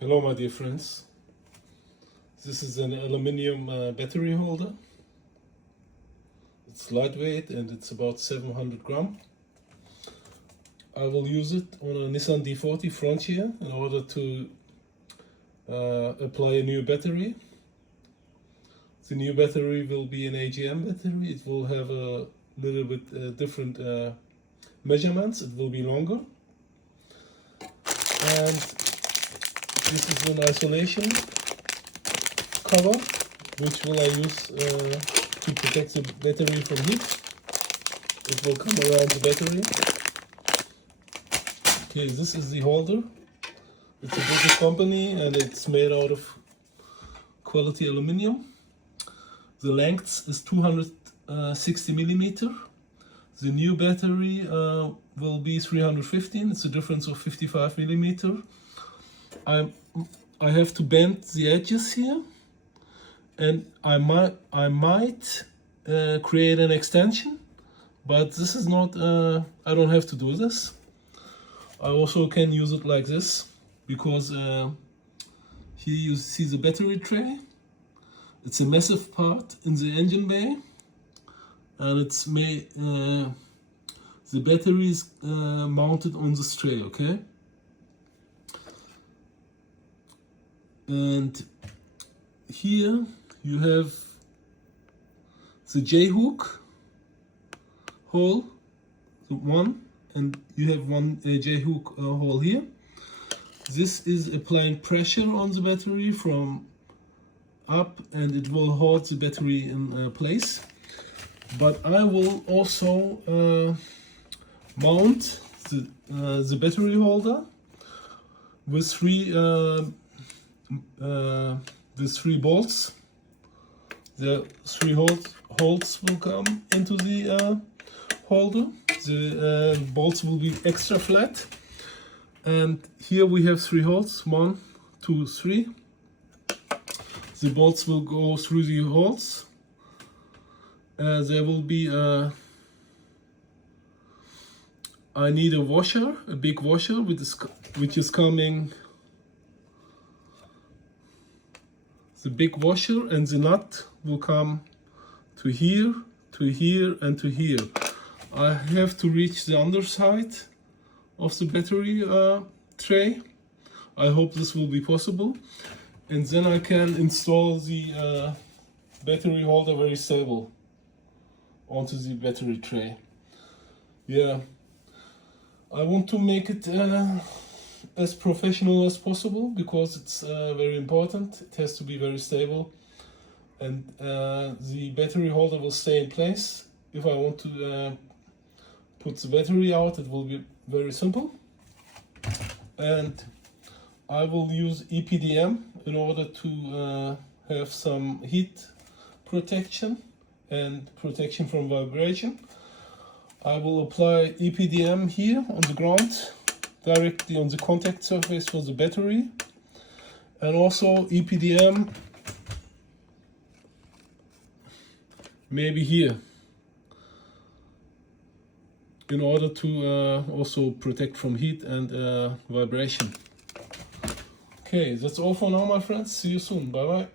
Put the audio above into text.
Hello my dear friends, this is an aluminium battery holder. It's lightweight and it's about 700 gram. I will use it on a Nissan D40 Frontier in order to apply a new battery. The new battery will be an AGM battery. It will have a little bit different measurements. It will be longer. And this is an isolation cover, which will I use to protect the battery from heat. It will come around the battery. Okay, this is the holder. It's a British company and it's made out of quality aluminium. The length is 260 millimeter. The new battery will be 315. It's a difference of 55 millimeter. I have to bend the edges here, and I might create an extension, but this is not. I don't have to do this. I also can use it like this because here you see the battery tray. It's a massive part in the engine bay, and it's made. The battery is mounted on this tray. Okay. And here you have the J-hook hole, the one, and you have one J-hook hole here. This is applying pressure on the battery from up, and it will hold the battery in place. But I will also mount the battery holder with three bolts. The three holes will come into the holder. The bolts will be extra flat, and here we have three holes, 1, 2, 3. The bolts will go through the holes. There will be I need a washer, a big washer, which is coming. The big washer and the nut will come to here, and to here. I have to reach the underside of the battery tray. I hope this will be possible. And then I can install the battery holder very stable onto the battery tray. Yeah, I want to make it as professional as possible because it's very important. It has to be very stable, and the battery holder will stay in place. If I want to put the battery out, it will be very simple. And I will use EPDM in order to have some heat protection and protection from vibration. I will apply EPDM here on the ground, directly on the contact surface for the battery, and also EPDM maybe here in order to also protect from heat and vibration. Okay, that's all for now, my friends. See you soon. Bye bye.